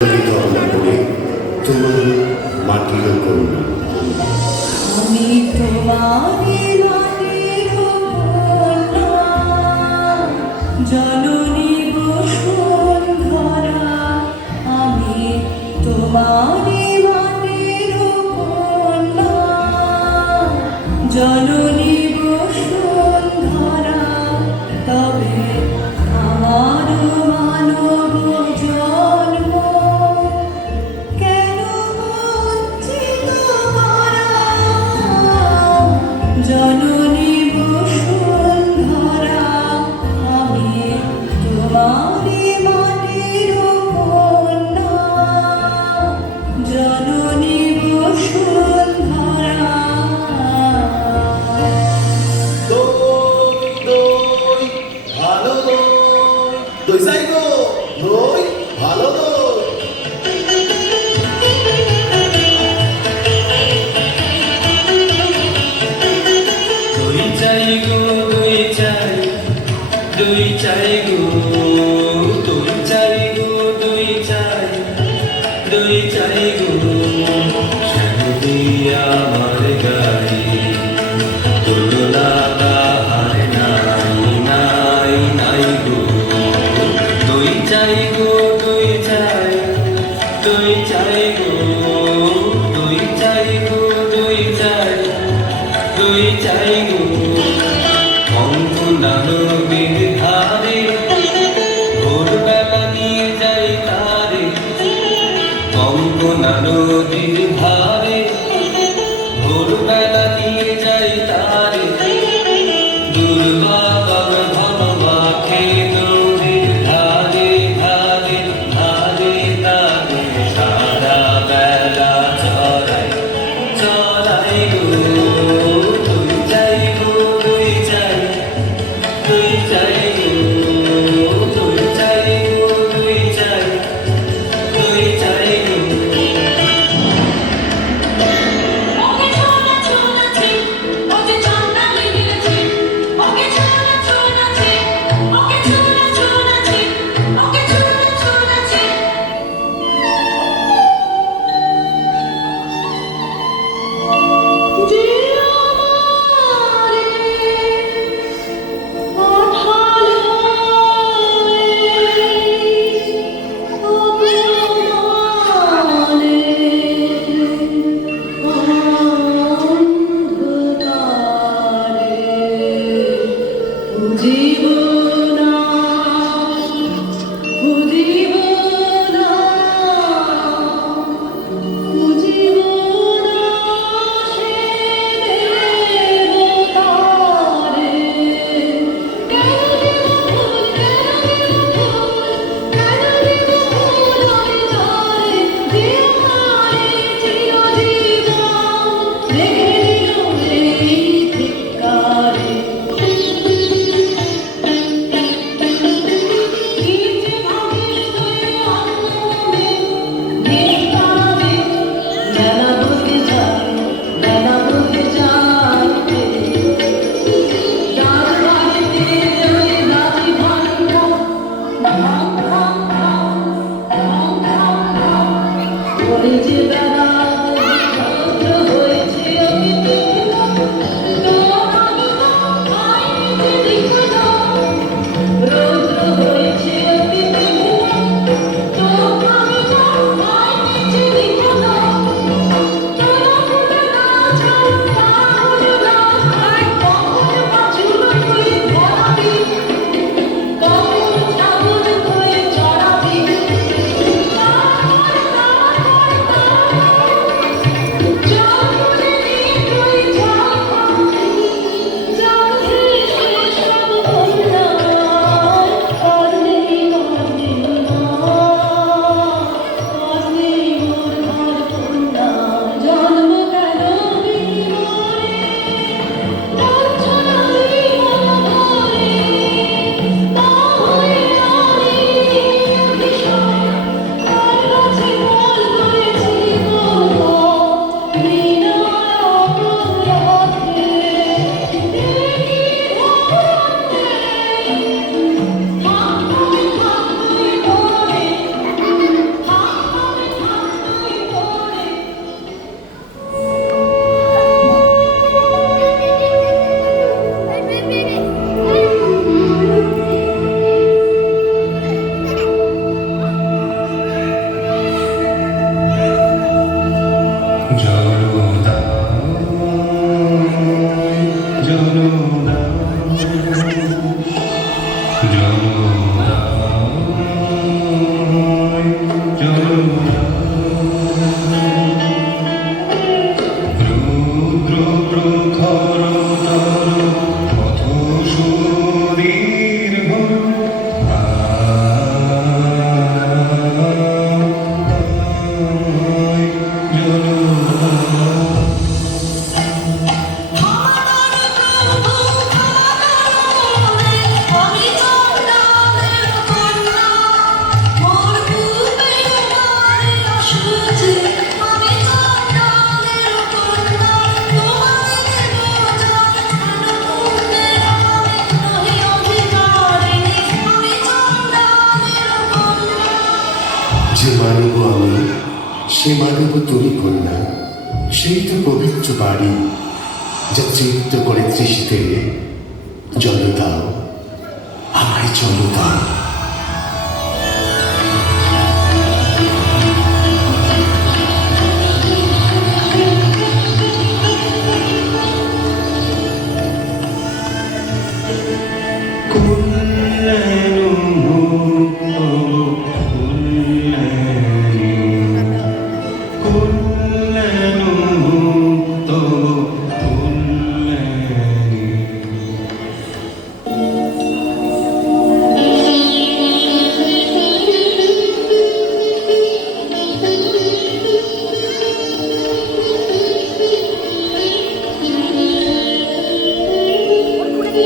তোমার মাটির কন্যা আমি তোমার জননী বসুন্ধরা, আমি তোমার জননী বসুন্ধরা, তবে আমার মানব জন্ম কেন বঞ্চিত করা? জননী বসুন্ধরা, আমি তোমারি মাটির কন্যা, জননী বসুন্ধরা। ভালো দই চাই গো, দই ভালো দই। দই চাই গো, দই চাই, দই চাই গো, দই চাই গো, দই চাই, দই চাই গো, শ্যামলি আমার গাই, তুলনা তাহার নাই নাই নাই গো। দই চাই গো, দই চাই, দই চাই গো, দই চাই গো, দই চাই, দই চাই গো। কঙ্কনা নদীর ধারে ভোরবেলা নিয়ে যাই তারে, কঙ্কনা নদীর ধারে ভোরবেলা নিয়ে যাই তারে, দুর্বাবার ভাবা মাখে নদীর ধারে ধারে ধারে ধারে, সারা বেলা চড়াই চড়াই গো। দই চাই গো, দই চাই, দই চাই গো, দই চাই গো, দই চাই, দই চাই গো। ওকে ছোনা ছোনাছে, ওকে চান্না মিলেছে, ওকে ছোনা ছোনাছে, ওকে ছোনা ছোনাছে, ওকে ছোনা ছোনাছে। যে আমারে পাঠালো অপমানে অন্ধকারে, বুঝিব না, বুঝিব না, বুঝিব না সে দেবতারে। কেন দিব ফুল, কেন দিব ফুল, কেন দিব ফুল আমি তারে, যে আমারে চিরজীবন রেখে দিল এই ধিক্কারে। নিচে ভাবিস তুই অন্যমে নিষ্পাবে, ডানা বইতে যায়, ডানা বইতে যায়, ডাক বাজিতে ওই দাসী ভান্ডা, ঢং ঢং ঢং, ঢং ঢং ঢং। ওরে যে বেলা রৌদ্র হয়েছে অতি তীক্ষ্ণ, তোমাকে আইনি যে তীক্ষ্ণ, রৌদ্র হয়েছে অতি তীক্ষ্ণ, তোমাকে আইনি যে তীক্ষ্ণ। তোরা ফুলে নাচ, পাগল নাচ, আর কখন পাছুর হয়ে ধরাবি, কখন ছাগল হয়ে চড়াবি। যে মানব আমি সে মানব তুমি কন্যা, সেই তো পবিত্র বাড়ি যা তৃপ্ত করে তৃষিতে। জল দাও আমায়, জল দাও।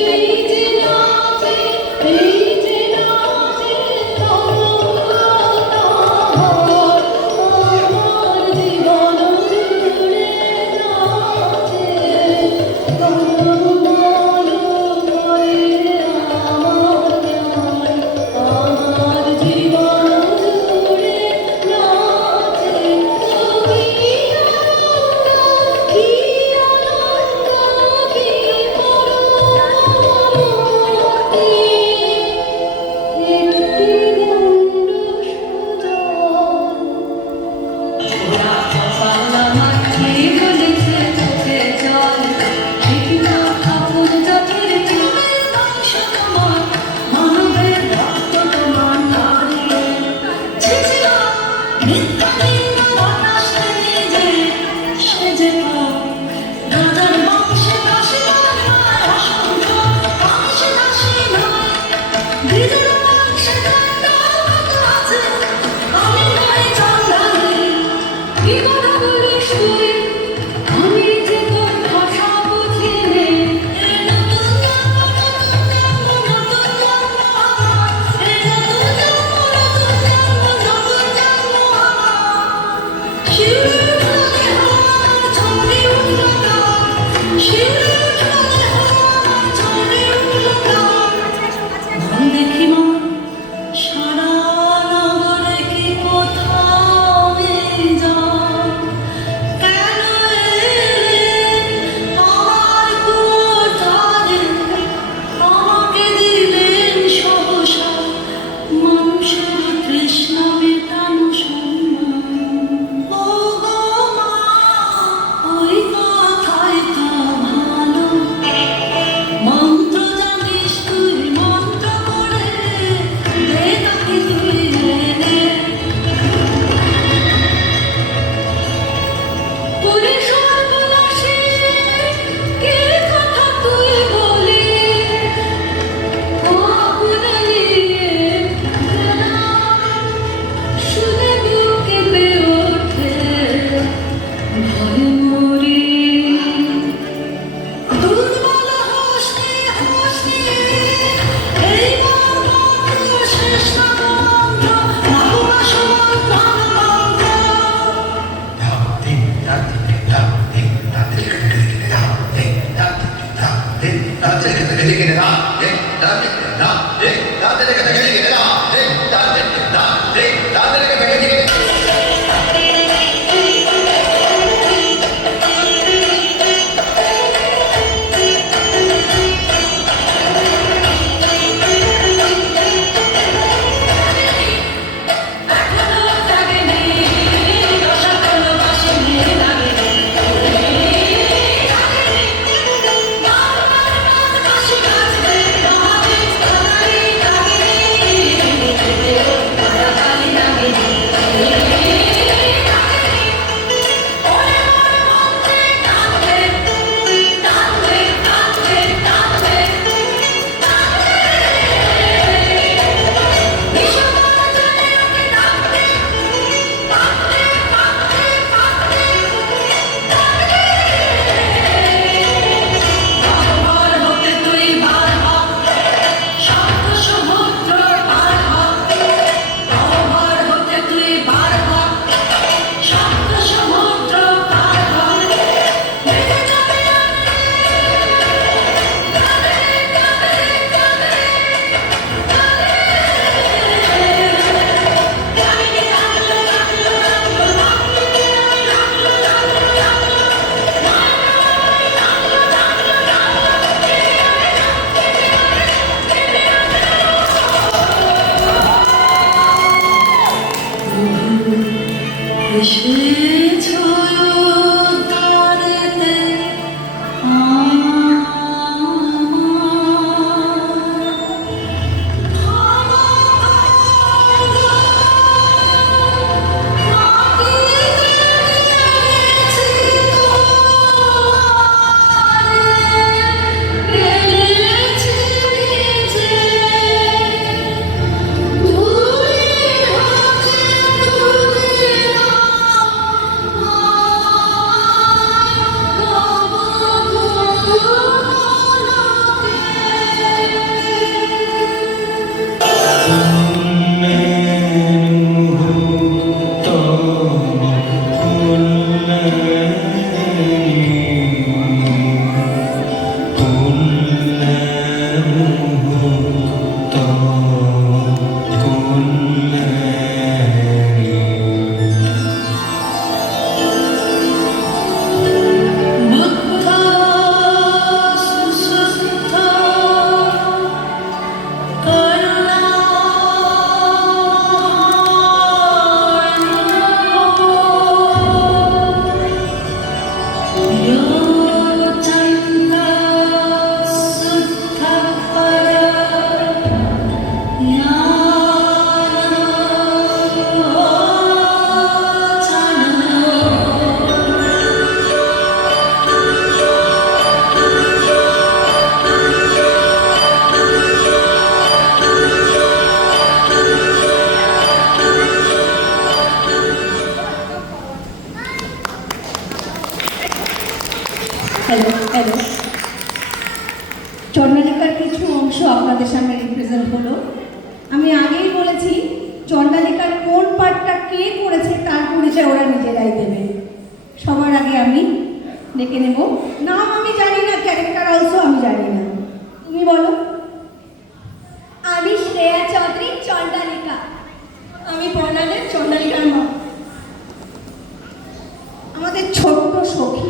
এই যে নাচে, এই যে নাচে আমার জীবন জুড়ে নাচে গরম গরম করে আমার জীবন জুড়ে নাচে। কি আনন্দ, কি আনন্দ, কি রাজার বংশে কাশি এসেছ দ্বারেতে হ্যালো হ্যালো চণ্ডালিকার কিছু অংশ আপনাদের সামনে রিপ্রেজেন্ট হলো। আমি আগেই বলেছি চণ্ডালিকার কোন পার্টটা কে করেছে তার পরিচয় ওরা নিজেরাই দেবে। সবার আগে আমি ডেকে নেব, নাম আমি জানি না, ক্যারেক্টার অলসো আমি জানি না, তুমি বলো। আমি শ্রেয়া চৌধুরী, চণ্ডালিকা। আমি প্রণালের চণ্ডালিকার মা। আমাদের ছোট্ট সখী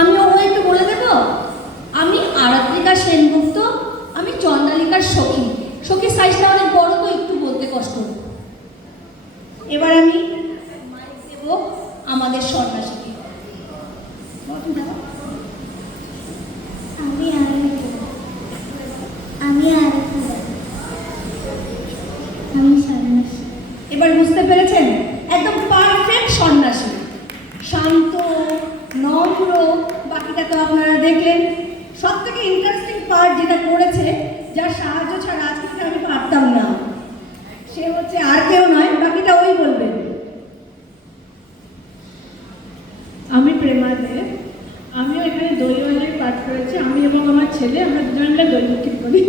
আমি ওরা একটু বলে দেবো। আমি আরাত্রিকা সেনগুপ্ত, আমি চণ্ডালিকার সখী। সখীর সাইজটা অনেক বড় তো একটু বলতে কষ্ট। এবার আমি মাইক দেব আমাদের সন্ন্যাসীকে। আমি সন্ন্যাসী। এবার বুঝতে পেরেছেন, একদম পারফেক্ট সন্ন্যাসী, শান্ত নম্র। বাকিটা তো আপনারা দেখলেন। সব থেকে ইন্টারেস্টিং পার্ট যেটা করেছে, যার সাহায্য ছাড়া আজকে আমি পারতাম না, সে হচ্ছে আর কেউ নয়, বাকিটা ওই বলবেন। আমি প্রেমা দেব, আমিও এখানে দইওয়ালার পাঠ করেছি। আমি এবং আমার ছেলে, আমরা দুজনটা দই বিক্রি করি।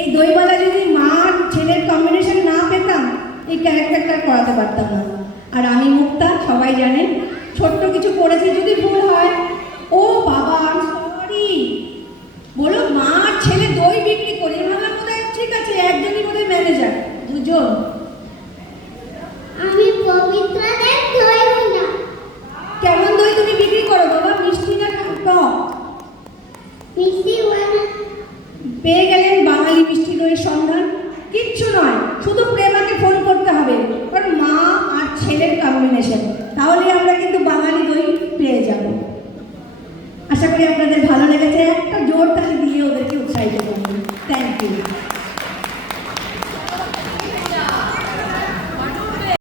এই দইওয়ালা যদি মা আর ছেলের কম্বিনেশন না পেতাম, এই ক্যারেক্টারটা করাতে পারতাম না। আর আমি মুক্তা, সবাই জানেন। ছোট্ট কিছু করেছি, যদি ভুল হয়, ও বাবা সরি বলো। মা আর ছেলে দই বিক্রি করি, ভাবলাম বোধহয় ঠিক আছে একজনই বোধহয় ম্যানেজার, দুজন। আমি পবিত্রা দেব, দই না। কেমন দই তুমি বিক্রি করো বাবা, মিষ্টি না টক? মিষ্টি ওয়ালা। পেয়ে গেলেন বাঙালি মিষ্টি দইয়ের সন্ধান। কিচ্ছু নয়, শুধু প্রেমাকে ফোন করতে হবে, কারণ মা আর ছেলের কম্বিনেশন, তাহলে আমরা কিন্তু বাঙালি দই পেয়ে যাব। আশা করি আপনাদের ভালো লেগেছে। একটা জোর তালি দিয়ে ওদেরকে উৎসাহিত করুন। Thank you.